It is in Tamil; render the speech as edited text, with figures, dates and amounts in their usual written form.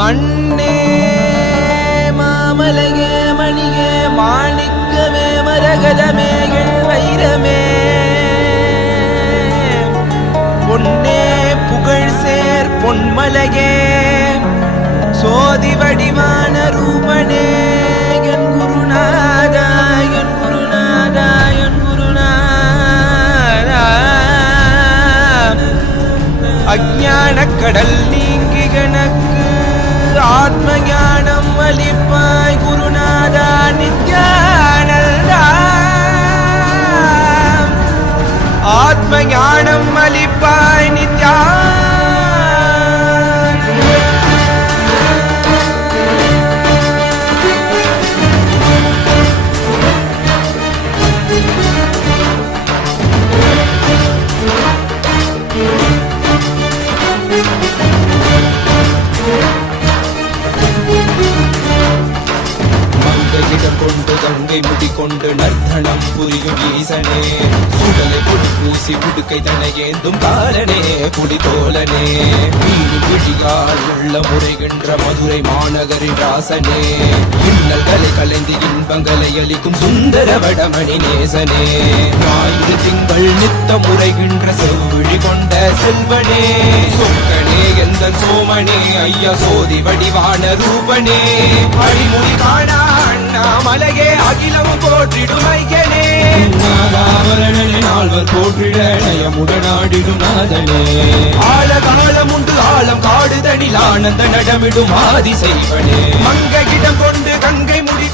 மண்ணே மாமலையே மணியே மாணிக்கமே மரகதமே வைரமே பொன்னே புகழ் சேர் பொன்மலையே சோதி வடிவான ரூபனே என் குருநாதா என் குருநாதா என் குருநாதா அஞ்ஞான கடல் நீங்கி கணக்கு ஆத்ம ஞானம் அளிப்பாய் குருநாதா நித்யானந்தா ஆத்ம ஞானம் அளிப்பாய் நித்யா கொண்டு கங்கை முடிக்கொண்டு நர்த்தனம் புரியும் ஈசனே சுடலை பொற்பூசி புடுக்கை தனையேந்தும் காலனே புலிதோலனே வீடு விழியால் உள்ள முறைகின்ற மதுரை மாநகரின் ராசனே இன்னல்களை கலைந்து இன்பங்களை அளிக்கும் சுந்தர வடமணி நேசனே ஞாயிறு திங்கள் நித்த முறைகின்ற செவ்விழி கொண்ட செல்வனே சொக்கனே எந்த சோமனே ஐயா சோதி வடிவான ரூபனே அடிமொழி காணா மலையே அகிலம் போற்றிடும் ஐயனே நால்வர் போற்றிட நயமுடனாடிடும் நாதனே ஆழகாலம் உண்டு ஆழம் காடுதனில் ஆனந்த நடமிடும் ஆதி செய்வனே மங்கையிடம் கொண்டு கங்கை முடி